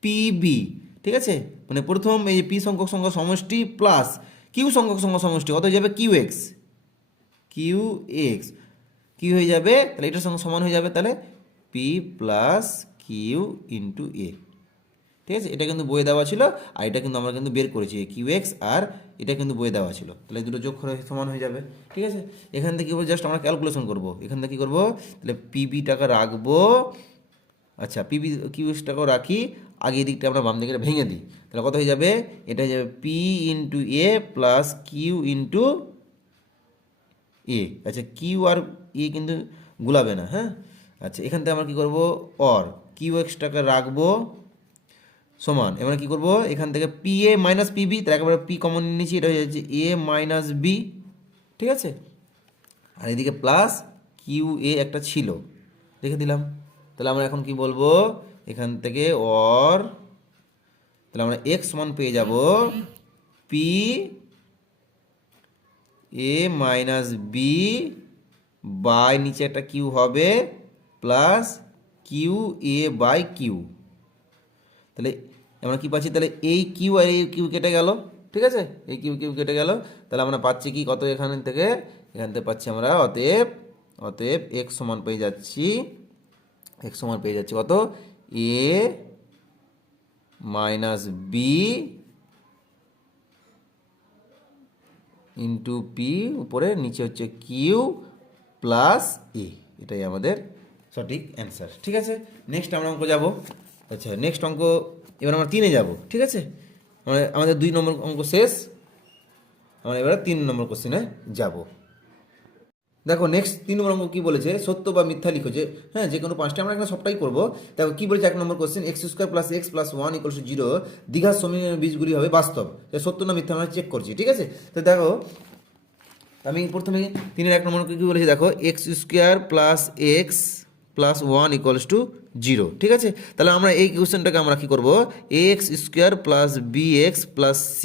পিবি। ঠিক আছে, মানে প্রথম এই পি সংখ্যক সংখ্যা সমষ্টি প্লাস কিউ সংখ্যক সংখ্যা সমষ্টি কত হয়ে যাবে, কিউ এক্স কি হয়ে যাবে, তাহলে এটার সঙ্গে সমান হয়ে যাবে, তাহলে পি প্লাস কিউ ইন্টু এ। ঠিক আছে, এটা কিন্তু বইয়ে দেওয়া ছিল, আর এটা কিন্তু আমরা কিন্তু বের করেছি কিউ এক্স, আর এটা কিন্তু বইয়ে দেওয়া ছিল, তাহলে দুটো যোগ করে সমান হয়ে যাবে। ঠিক আছে, এখান থেকে জাস্ট আমরা ক্যালকুলেশন করবো, এখান থেকে কী করবো, তাহলে পিবি টাকা রাখবো, আচ্ছা পিবি কিউ এক্সটাকেও রাখি, আগে এই দিকটা আমরা বাম দিকে ভেঙে দিই, তাহলে কত হয়ে যাবে, এটা হয়ে যাবে পি ইন্টু এ প্লাস কিউ ইন্টু এ। আচ্ছা কিউ আর এ কিন্তু গুলাবে না, হ্যাঁ। আচ্ছা এখান থেকে আমরা কী করবো, অর কিউ এক্সটাকে রাখবো সমান, এবার কী করবো, এখান থেকে পি এ মাইনাস পিবি, তার একেবারে পি কমন নিয়েছি, এটা হয়ে যাচ্ছে এ মাইনাস বি। ঠিক আছে, আর এদিকে প্লাস কিউ এ একটা ছিল, রেখে দিলাম। তাহলে আমরা এখন কি বলবো, এখান থেকে অর, তাহলে আমরা এক্স সমান পেয়ে যাব P A minus B by নিচে একটা কিউ হবে plus Q A by Q. তাহলে আমরা কি পাচ্ছি, তাহলে এই কিউ আর এই কিউ কেটে গেল। ঠিক আছে, এই কিউ কেটে গেল, তাহলে আমরা পাচ্ছি কি কত, এখান থেকে পাচ্ছি আমরা, অতএব এক্স সমান পেয়ে যাচ্ছি, কত, এ মাইনাস বি ইন্টু পি, উপরে নিচে হচ্ছে কিউ প্লাস এ। এটাই আমাদের সঠিক অ্যান্সার। ঠিক আছে, নেক্সট আমরা অঙ্ক যাব। আচ্ছা, নেক্সট অঙ্ক এবার আমরা 3-এ যাব। ঠিক আছে, আমাদের 2 নম্বর অঙ্ক শেষ, আমরা এবার 3 নম্বর কোশ্চেনে যাব। দেখো নেক্সট 3 নম্বর অঙ্ক কী বলেছে, সত্য বা মিথ্যা লিখেছে। হ্যাঁ, যে কোনো 5টা আমরা এখানে সবটাই করবো। দেখো কী বলেছে 1 নম্বর কোশ্চেন, x² + x + 1 = 0 দ্বিঘাত সমীকরণের বীজগুলি হবে বাস্তব। সত্য না মিথ্যা আমরা চেক করছি। ঠিক আছে, তো দেখো আমি প্রথমে 3-এর 1 নম্বর কী বলেছি, দেখো x² + x + 1 = 0। ঠিক আছে, তাহলে আমরা এই কোশ্চেনটাকে আমরা কী করবো, x² + bx + c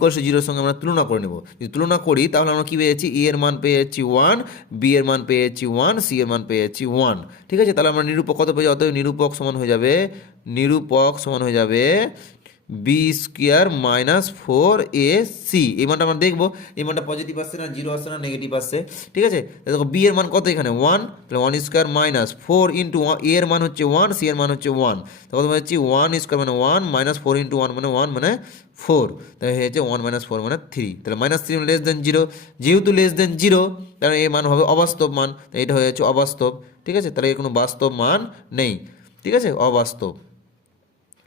= 0 সঙ্গে আমরা তুলনা করে নেব। যদি তুলনা করি তাহলে আমরা কী পেয়েছি, a এর মান পেয়েছি 1, b এর মান পেয়েছি 1, c এর মান পেয়েছি 1। ঠিক আছে, তাহলে আমরা নিরূপক কত পেয়েছি, অতএব নিরূপক সমান হয়ে যাবে b² - 4ac। এই মানটা আমরা দেখবো, এই মানটা পজিটিভ আসছে না, 0 আসছে না, নেগেটিভ আসছে। ঠিক আছে, দেখো b এর মান কত এখানে 1, তাহলে 1² - 4 × a এর মান হচ্ছে 1, c এর মান হচ্ছে 1, তো কত পাচ্ছি 1² মানে 1 - 4 × 1 মানে 1 মানে 4, তাহলে হয়েছে 1 - 4 মানে 3, তাহলে -3 <0, যেহেতু <0 তাহলে এই মান হবে অবাস্তব মান, তাই এটা হয়ে যাচ্ছে অবাস্তব। ঠিক আছে, তাহলে এর কোনো বাস্তব মান নেই। ঠিক আছে, অবাস্তব।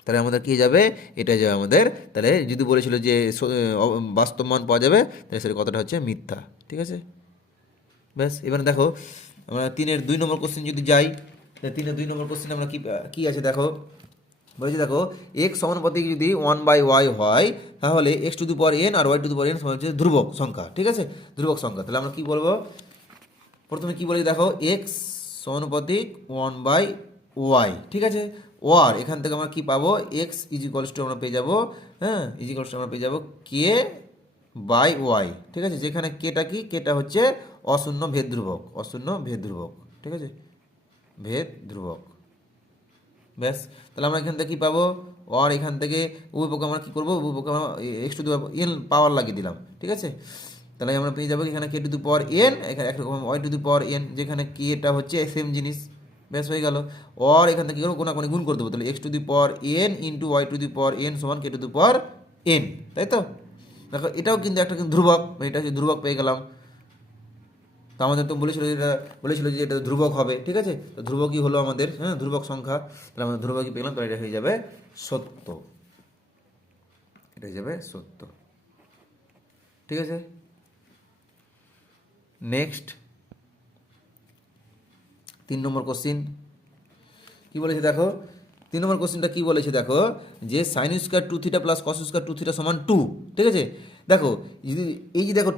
তাহলে আমাদের কী যাবে, এটা যাবে আমাদের, তাহলে যদি বলেছিল যে বাস্তব মান পাওয়া যাবে, তাহলে সেটা কথাটা হচ্ছে মিথ্যা। ঠিক আছে, ব্যাস। এবারে দেখো আমরা 3-এর 2 নম্বর কোশ্চেন যদি যাই, তাহলে 3-এর 2 নম্বর কোশ্চেনে আমরা কী আছে দেখো, বলেছি দেখো x সমানুপাতিক যদি 1/y হয়, তাহলে x⁴n আর y⁴n সমান হচ্ছে ধ্রুবক সংখ্যা। ঠিক আছে, ধ্রুবক সংখ্যা। তাহলে আমরা কী বলবো, প্রথমে কী বলেছি দেখো x সমানুপাতিক 1/y। ঠিক আছে, ওয়ার এখান থেকে আমরা কি পাবো, x = আমরা পেয়ে যাবো, হ্যাঁ আমরা পেয়ে যাবো k/y। ঠিক আছে, যেখানে কেটা কি, কেটা হচ্ছে অশূন্য ভেদ ধ্রুবক, ঠিক আছে, ভেদ ধ্রুবক। ব্যাস, তাহলে আমরা এখান থেকে কী পাবো, ওয়ার এখান থেকে উভয়পক্ষে আমরা কী করবো, উভয়পক্ষে আমরা x⁴n পাওয়ার লাগিয়ে দিলাম। ঠিক আছে, তাহলে আমরা পেয়ে যাবো এখানে k⁴n, এখানে একরকম y⁴n, যেখানে কেটা হচ্ছে সেম জিনিস। ব্যাস হয়ে গেল, ওর এখান থেকে কোনাকুনি গুণ করে দেবো, তাহলে x⁴n × y⁴n সমান k⁴n। তাই তো, দেখো এটাও কিন্তু একটা ধ্রুবক, এটা হচ্ছে ধ্রুবক পেয়ে গেলাম। তো আমাদের তো বলেছিল যে এটা ধ্রুবক হবে। ঠিক আছে, তো ধ্রুবকই হলো আমাদের, হ্যাঁ ধ্রুবক সংখ্যা, তাহলে আমাদের ধ্রুবকই পেলাম, তাহলে এটা হয়ে যাবে সত্য, এটা হয়ে যাবে সত্য। ঠিক আছে, নেক্সট 3 নম্বর কোশ্চিন কী বলেছে দেখো, 3 নম্বর কোশ্চিনটা কী বলেছে দেখো, যে sin² 2θ + cos² 2θ = 2। ঠিক আছে, দেখো যদি এই যে দেখো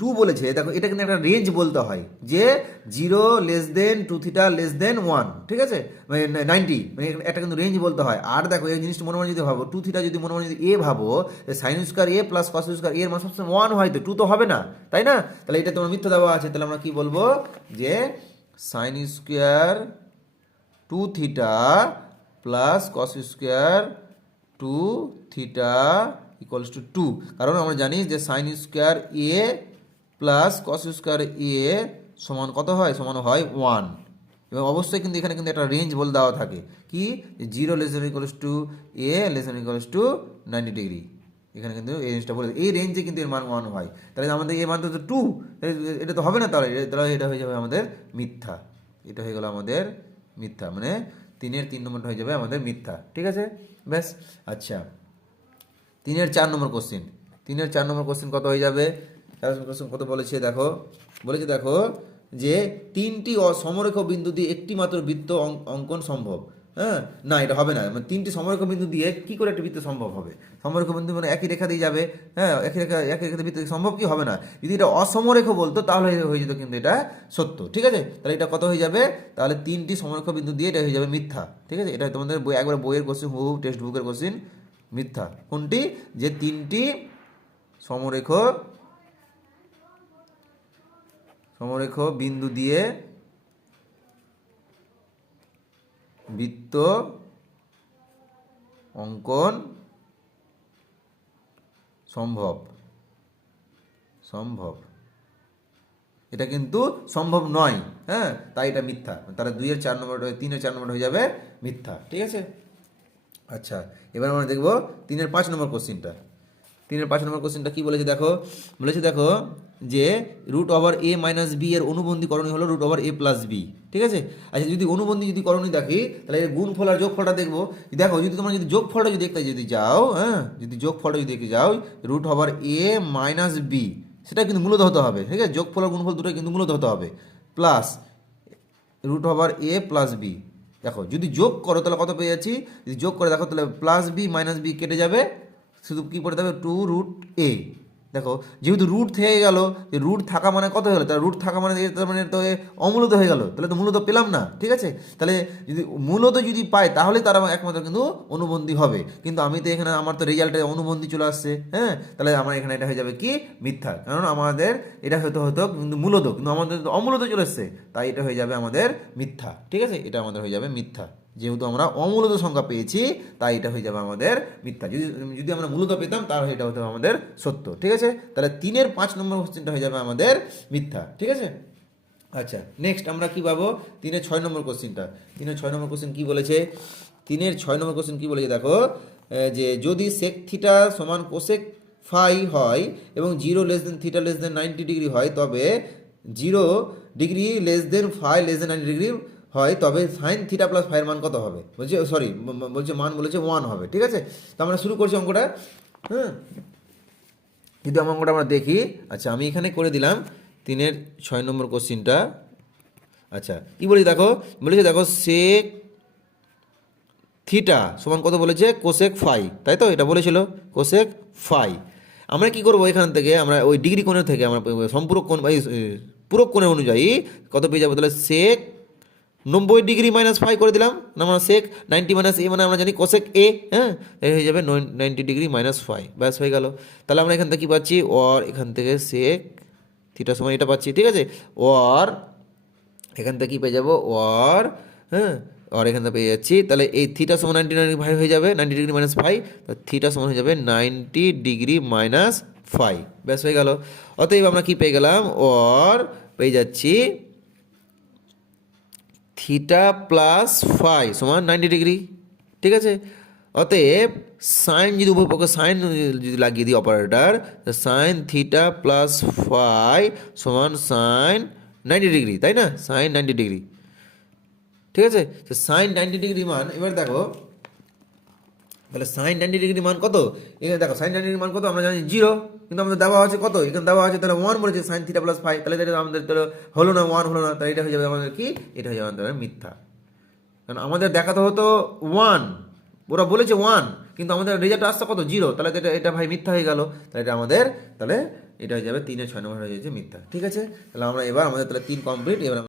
2 বলেছে, দেখো এটা কিন্তু একটা রেঞ্জ বলতে হয়, যে 0 < 2θ < 1। ঠিক আছে, মানে 90, মানে একটা কিন্তু রেঞ্জ বলতে হয়। আর দেখো এই জিনিসটা মনে মনে যদি ভাবো, 2θ যদি মনে মনে যদি a ভাবো, sin² a + cos² a এর মান সবসময় 1 হয়, তো 2 তো হবে না, তাই না? তাহলে এটা তোমার মিথ্যা দেওয়া আছে, তাহলে আমরা কি বলবো, যে sin² 2θ + cos² 2θ = 2, কারণ আমরা জানি যে sin² a + cos² a সমান কত হয়, সমান হয় 1। এবং অবশ্যই কিন্তু এখানে কিন্তু একটা রেঞ্জ বলে দেওয়া থাকে, কি 0 < a < 90 ডিগ্রি, এখানে কিন্তু এই রেঞ্জটা বলে, এই রেঞ্জে কিন্তু এর মান 1 হয়। তাহলে আমাদের এই মান তো 2, এটা তো হবে না, তাহলে এটা হয়ে যাবে আমাদের মিথ্যা। এটা হয়ে গেল আমাদের মিথ্যা, মানে 3-এর 3 নম্বরটা হয়ে যাবে আমাদের মিথ্যা। ঠিক আছে, ব্যাস। আচ্ছা, 3-এর 4 নম্বর কোশ্চেন, 3-এর 4 নম্বর কোশ্চেন কত হয়ে যাবে, 4 নম্বর কোশ্চেন কত বলেছে দেখো, যে 3টি সমরেখ বিন্দু দিয়ে একটি মাত্র বৃত্ত অঙ্কন সম্ভব। হ্যাঁ, না এটা হবে না, মানে 3টি সমরেখ বিন্দু দিয়ে কি করে একটা বৃত্ত সম্ভব হবে, সমরেখ বিন্দু মানে একই রেখা দিয়ে যাবে, হ্যাঁ একই রেখা বৃত্ত সম্ভব কি হবে না। যদি এটা অসমরেখ বলতো তাহলে হয়ে যেত কিন্তু এটা সত্য। ঠিক আছে, তাহলে এটা কত হয়ে যাবে, তাহলে 3টি সমরেখ বিন্দু দিয়ে এটা হয়ে যাবে মিথ্যা। ঠিক আছে, এটা তোমাদের একবার বইয়ের কোশ্চেন, টেক্সট বুকের কোশ্চেন, মিথ্যা। কোনটি, যে 3টি সমরেখ বিন্দু দিয়ে বৃত্ত অঙ্কন সম্ভব, এটা কিন্তু সম্ভব নয়। হ্যাঁ, তাই এটা মিথ্যা, তাহলে 2-এর 4 নম্বর, 3-এর 4 নম্বর হয়ে যাবে মিথ্যা। ঠিক আছে, আচ্ছা এবার আমরা দেখব 3-এর 5 নম্বর কোশ্চেনটা। 3-এর 5 নম্বর কোশ্চেনটা কি বলেছে দেখো, যে root over a minus B এর অনুবন্ধী করণী হলো root over a plus B, ঠিক আছে। আচ্ছা যদি অনুবন্ধী যদি করণী দেখি তাহলে এর গুণফল আর যোগফলটা দেখবো। দেখো যদি তোমরা যদি যোগফলটা যদি দেখতে যদি যাও, হ্যাঁ, যদি যোগফলটা যদি দেখে যাও root over a minus B, সেটা কিন্তু মূলত হতে হবে, ঠিক আছে। যোগফল আর গুণফল দুটো কিন্তু মূলত হতে হবে, plus root over a plus B. দেখো যদি যোগ করো তাহলে কত পেয়ে যাচ্ছি, যদি যোগ করে দেখো তাহলে প্লাস বি মাইনাস বি কেটে যাবে, শুধু কী পড়ে যাবে টু রুট এ। দেখো যেহেতু রুট থেকে গেল, যে রুট থাকা মানে কত হলো, তাহলে রুট থাকা মানে তার মানে তো এ অমূলত হয়ে গেল, তাহলে তো মূলত পেলাম না, ঠিক আছে। তাহলে যদি মূলত যদি পাই তাহলে তারা একমাত্র কিন্তু অনুবন্ধী হবে, কিন্তু আমি তো এখানে আমার তো রেজাল্টে অনুবন্ধী চলে আসছে, হ্যাঁ, তাহলে আমার এখানে এটা হয়ে যাবে কি মিথ্যা, কারণ আমাদের এটা হতে হতো কিন্তু মূলত, কিন্তু আমাদের তো অমূলত চলে এসছে, তাই এটা হয়ে যাবে আমাদের মিথ্যা, ঠিক আছে। এটা আমাদের হয়ে যাবে মিথ্যা, যেহেতু আমরা অমূলত সংখ্যা পেয়েছি তাই এটা হয়ে যাবে আমাদের মিথ্যা। যদি যদি আমরা মূলত পেতাম তাহলে এটা হতে হবে আমাদের সত্য, ঠিক আছে। তাহলে 3-এর 5 নম্বর কোশ্চেনটা হয়ে যাবে আমাদের মিথ্যা, ঠিক আছে। আচ্ছা নেক্সট আমরা কি পাবো, 3-এর 6 নম্বর কোশ্চেনটা। 3-এর 6 নম্বর কোশ্চেন কি বলেছে, 3-এর 6 নম্বর কোশ্চেন কি বলেছে দেখো, যে যদি সেক থিটা সমান কোসেক ফাই হয় এবং 0 less than theta less than 90 degree হয়, তবে 0 ডিগ্রি less than phi less than 90 degree হয়, তবে সাইন থিটা প্লাস ফাইয়ের মান কত হবে, বলছে সরি বলছে মান বলেছে 1 হবে, ঠিক আছে। তো আমরা শুরু করছি অঙ্কটা, হ্যাঁ। যদি অঙ্কটা আমরা দেখি, আচ্ছা আমি এখানে করে দিলাম 3-এর 6 নম্বর কোশ্চিনটা। আচ্ছা কি বলি দেখো, বলেছে দেখো সেক থিটা সমান কত বলেছে কোসেক ফাই, তাই তো এটা বলেছিল কোসেক ফাই। আমরা কি করব, এখান থেকে আমরা ওই ডিগ্রি কোণের থেকে আমরা সম্পূরক কোণ বা পূরক কোণের অনুযায়ী কত পেয়ে যাবো, তাহলে সেক 90 ডিগ্রি মাইনাস ফাই করে দিলাম, না আমরা সেক 90 মাইনাস এ মানে আমরা জানি কোসেক এ, হ্যাঁ, এই হয়ে যাবে 90 ডিগ্রি মাইনাস ফাই, ব্যাস হয়ে গেল। তাহলে আমরা এখান থেকে কী পাচ্ছি, ওর এখান থেকে সেক থিটা সময় এটা পাচ্ছি, ঠিক আছে। ওর এখান থেকে কী পেয়ে যাবো, ওর, হ্যাঁ, আর এখান থেকে পেয়ে যাচ্ছি, তাহলে এই থিটা সমান 90 ফাই হয়ে যাবে, 90 ডিগ্রি মাইনাস ফাই, থিটা সমান হয়ে যাবে 90 ডিগ্রি মাইনাস ফাই, ব্যাস হয়ে গেল। অতএব আমরা কি পেয়ে গেলাম, ওর পেয়ে যাচ্ছি থিটা প্লাস ফাই সমান 90 ডিগ্রি, ঠিক আছে। অতএব সাইন যদি উভয় পক্ষে সাইন যদি লাগিয়ে দিই operator, sine theta plus phi সমান সাইন 90 ডিগ্রি, তাই না, সাইন 90 ডিগ্রি, ঠিক আছে। তো সাইন 90 ডিগ্রি মান এবার দেখো, তাহলে সাইন 90 ডিগ্রি মান কত, এখানে দেখো সাইন 90 ডিগ্রি মান কত আমরা জানি 0, কিন্তু আমাদের দেওয়া আছে কত, এখানে দেওয়া আছে তাহলে 1 বলেছে সাইন থিটা প্লাস ফাই, তাহলে এটা আমাদের তাহলে হলো না, 1 হলো না, তাহলে এটা হয়ে যাবে আমাদের কি, এটা হয়ে যাবে আমাদের মিথ্যা, কারণ আমাদের দেখাতে হতো 1, ওরা বলেছে 1, কিন্তু আমাদের রেজাল্ট আসছে কত 0, তাহলে এটা এটা ভাই মিথ্যা হয়ে গেল, তাহলে এটা আমাদের তাহলে এটা হয়ে যাবে 3-এর 6 নম্বর হয়ে যাচ্ছে মিথ্যা, ঠিক আছে। তাহলে আমরা এবার আমাদের তাহলে 3 কমপ্লিট, এবার